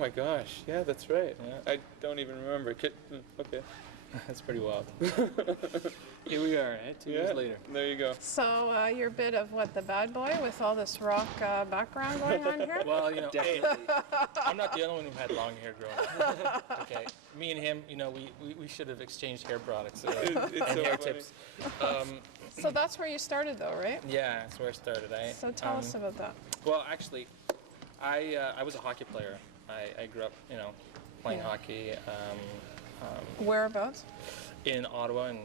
my gosh, yeah, that's right. Yeah. I don't even remember. Okay. That's pretty wild. Here we are, eh? 2 years later. There you go. So you're a bit of what, the bad boy with all this rock background going on here? Well, you know, hey, I'm not the only one who had long hair growing up. Okay, me and him, you know, we should have exchanged hair products and so hair funny. tips. So that's where you started though, right? Yeah, that's where I started. So tell us about that. Well, actually, I was a hockey player. I grew up, you know, playing hockey Whereabouts? in Ottawa and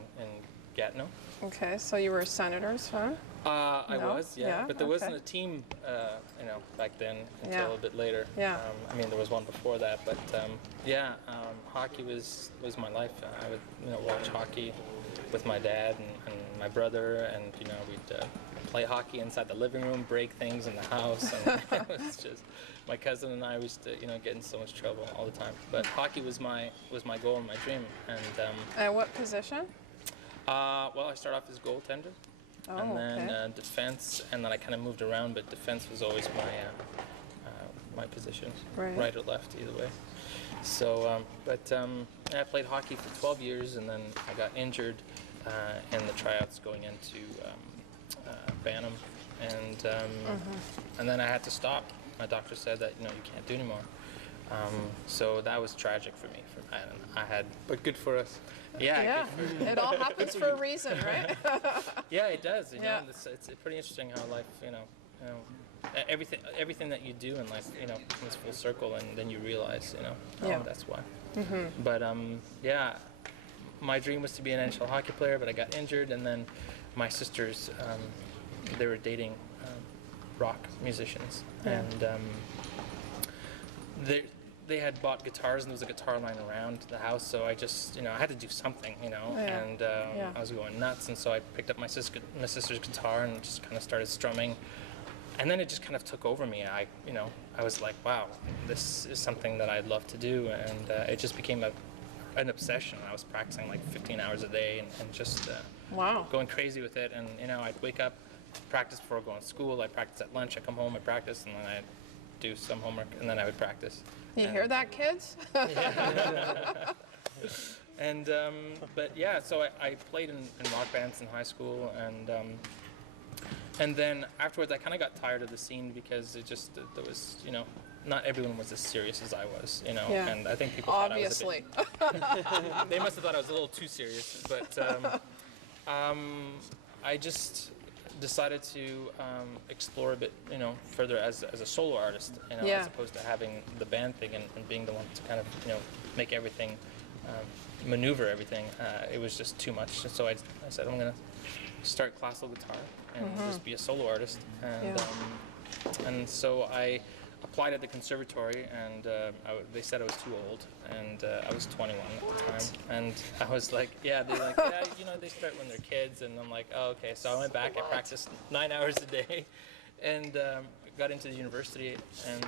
Gatineau. Okay, so you were Senators, huh? I No? was, yeah, Yeah, but there wasn't okay. a team, you know, back then until Yeah. a bit later. Yeah. I mean, there was one before that, but yeah, hockey was my life. I would, you know, watch hockey with my dad and my brother, and you know, we'd play hockey inside the living room, break things in the house, and it was just my cousin and I used to, you know, get in so much trouble all the time. But hockey was my goal and my dream, and what position? well, I started off as goaltender. Oh, And then okay. Defense, and then I kind of moved around, but defense was always my position, Right. or left, either way. So, I played hockey for 12 years, and then I got injured in the tryouts going into Bantam, and then I had to stop. My doctor said that, you know, you can't do anymore. So that was tragic for me. And I had, But good for us. yeah, Yeah, good for- it all happens for a reason, right? Yeah, it does. You Yeah. know, it's pretty interesting how life, you know, everything that you do in life, you know, comes full circle, and then you realize, you know, Yeah. oh, that's why. But yeah, my dream was to be an NHL hockey player, but I got injured, and then my sisters, they were dating rock musicians, Yeah. and they had bought guitars, and there was a guitar lying around the house, so I just, you know, I had to do something, you know, Yeah. and Yeah. I was going nuts, and so I picked up my sister's guitar and just kind of started strumming, and then it just kind of took over me. I was like, wow, this is something that I'd love to do, and it just became an obsession. I was practicing like 15 hours a day, and just Wow. going crazy with it, and you know, I'd wake up, practice before going to school, I'd practice at lunch, I'd come home, I'd practice, and then I'd do some homework, and then I would practice. You hear that, kids? And but yeah, so I played in rock bands in high school, and then afterwards I kind of got tired of the scene because it just there was, you know, not everyone was as serious as I was, you know, Yeah. and I think people thought Obviously. they must have thought I was a little too serious, but I just decided to explore a bit, you know, further as a solo artist, you know, Yeah. as opposed to having the band thing and being the one to kind of, you know, make everything, maneuver everything. It was just too much. So I said, I'm gonna start classical guitar and just be a solo artist. And and so I applied at the conservatory, and they said I was too old, and I was 21 at the time, and I was like, yeah, they're like, yeah, you know, they start when they're kids, and I'm like, oh, okay. So I went back, I practiced 9 hours a day, and got into the university, and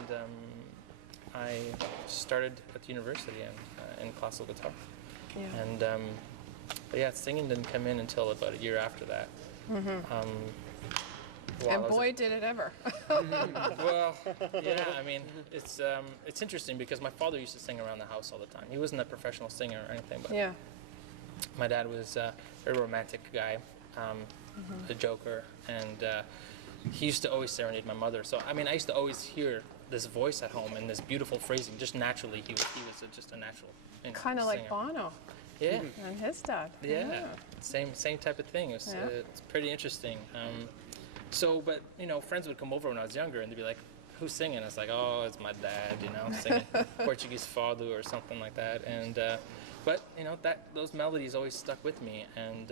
I started at the university in classical guitar, Yeah. and but yeah, singing didn't come in until about a year after that. While I And was boy, did it ever. well, yeah, I mean, it's interesting because my father used to sing around the house all the time. He wasn't a professional singer or anything, but Yeah. my dad was a very romantic guy, a joker, and he used to always serenade my mother. So, I mean, I used to always hear this voice at home and this beautiful phrasing, just naturally. He was just a natural, you know, Kind of like singer. Bono Yeah. and his dad. Yeah, same type of thing. It's pretty interesting. So, but you know, friends would come over when I was younger, and they'd be like, "Who's singing?" I was like, "Oh, it's my dad," you know, singing Portuguese fado or something like that. And but you know, those melodies always stuck with me. And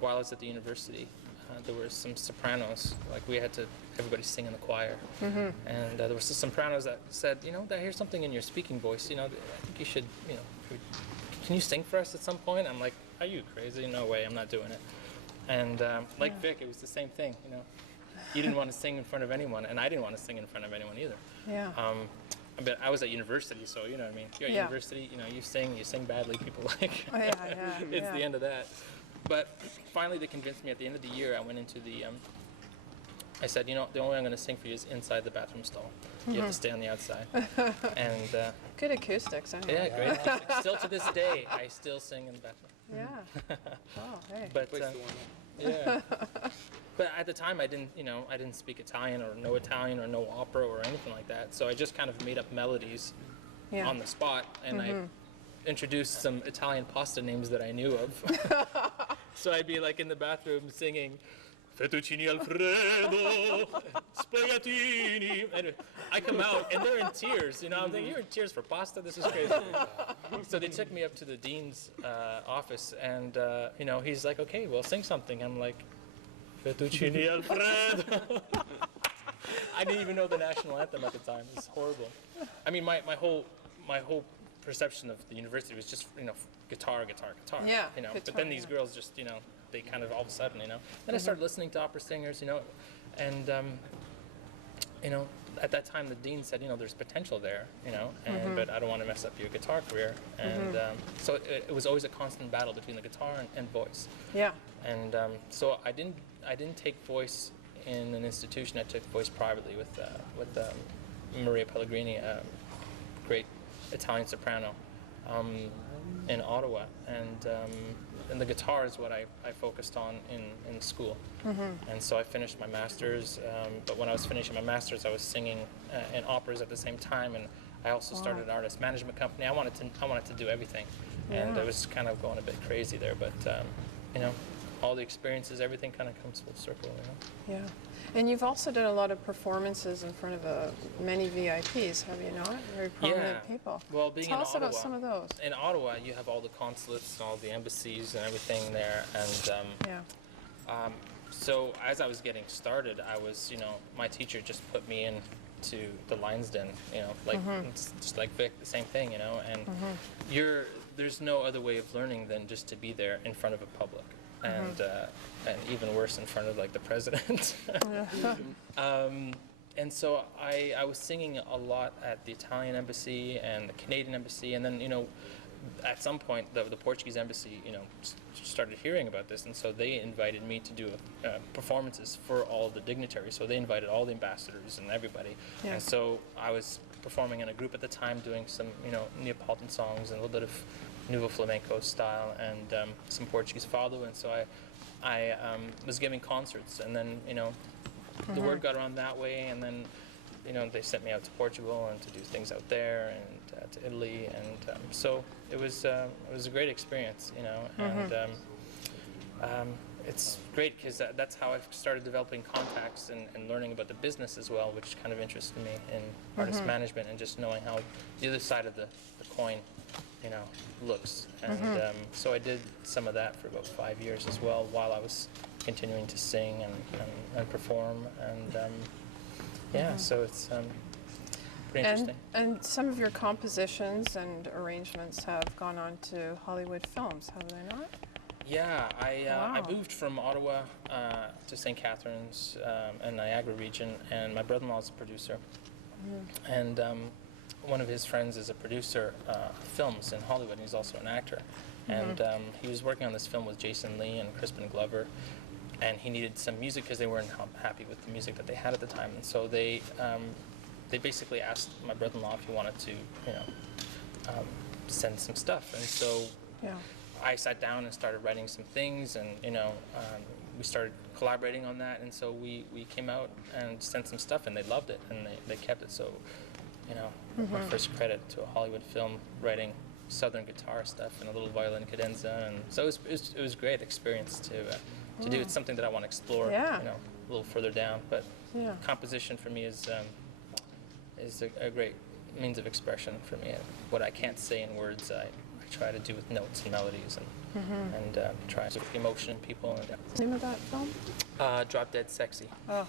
while I was at the university, there were some sopranos. Like everybody sing in the choir, and there were some sopranos that said, "You know, I hear something in your speaking voice. You know, I think you should, you know, can you sing for us at some point?" I'm like, "Are you crazy? No way, I'm not doing it." And like Vic, it was the same thing, you know. You didn't want to sing in front of anyone, and I didn't want to sing in front of anyone either. Yeah. But I was at university, so you know what I mean. You're at university, you know, you sing badly, people like. Oh, yeah. It's the end of that. But finally, they convinced me. At the end of the year, I went into the I said, the only way I'm going to sing for you is inside the bathroom stall. You have to stay on the outside. And Good acoustics, anyway. yeah, great. Music. Still to this day, I still sing in the bathroom. Yeah. Oh, hey. But Place to warm up. yeah. But at the time, I didn't speak Italian or know opera or anything like that. So I just kind of made up melodies Yeah. on the spot, and I introduced some Italian pasta names that I knew of. So I'd be like in the bathroom singing fettuccine alfredo, spaghettini, and I come out and they're in tears. I'm thinking, you're in tears for pasta? This is crazy. So they took me up to the dean's office, and he's like, okay, well, sing something. I'm like, fettuccine alfredo. I didn't even know the national anthem at the time. It was horrible. I mean, my whole perception of the university was just guitar. Yeah, But guitar, then these yeah. girls just they kind of all of a sudden Then I started listening to opera singers, and at that time the dean said there's potential there, but I don't want to mess up your guitar career, and so it was always a constant battle between the guitar and voice. Yeah. And so I didn't take voice in an institution. I took voice privately with Maria Pellegrini, a great Italian soprano, in Ottawa, and the guitar is what I focused on in school. And so I finished my master's, but when I was finishing my master's, I was singing in operas at the same time, and I also started an artist management company. I wanted to do everything, and Yeah. I was kind of going a bit crazy there, but all the experiences, everything kind of comes full circle. Yeah. And you've also done a lot of performances in front of many VIPs, have you not? Very prominent people. Well, being Tell in us Ottawa, about some of those. in Ottawa, you have all the consulates and all the embassies and everything there, and Yeah. so as I was getting started, I was, my teacher just put me into the Lions Den, like it's just like Vic, the same thing, and there's no other way of learning than just to be there in front of a public. And even worse in front of like the president. And so I was singing a lot at the Italian embassy and the Canadian embassy, and then at some point the Portuguese embassy started hearing about this, and so they invited me to do performances for all the dignitaries. So they invited all the ambassadors and everybody, Yeah. and so I was performing in a group at the time, doing some Neapolitan songs and a little bit of Nouveau Flamenco style and some Portuguese fado, and so I was giving concerts, and then the word got around that way, and then they sent me out to Portugal and to do things out there, and to Italy, and so it was a great experience, and it's great because that's how I started developing contacts and learning about the business as well, which kind of interested me in artist management and just knowing how the other side of the coin looks. And so I did some of that for about 5 years as well, while I was continuing to sing and perform, and so it's pretty interesting. And some of your compositions and arrangements have gone on to Hollywood films, have they not? Yeah, I Wow. moved from Ottawa to St. Catharines and Niagara region, and my brother-in-law is a producer, and one of his friends is a producer of films in Hollywood, and he's also an actor. And he was working on this film with Jason Lee and Crispin Glover, and he needed some music because they weren't happy with the music that they had at the time. And so they basically asked my brother-in-law if he wanted to, send some stuff. And so Yeah. I sat down and started writing some things, and we started collaborating on that. And so we came out and sent some stuff, and they loved it, and they kept it. So my first credit to a Hollywood film, writing southern guitar stuff and a little violin cadenza, and so it was a great experience to do. It's something that I want to explore, Yeah. a little further down. But Yeah. composition for me is a great means of expression for me. What I can't say in words, I try to do with notes and melodies, and try to emotion in people. And Name of that film? Drop Dead Sexy. Oh,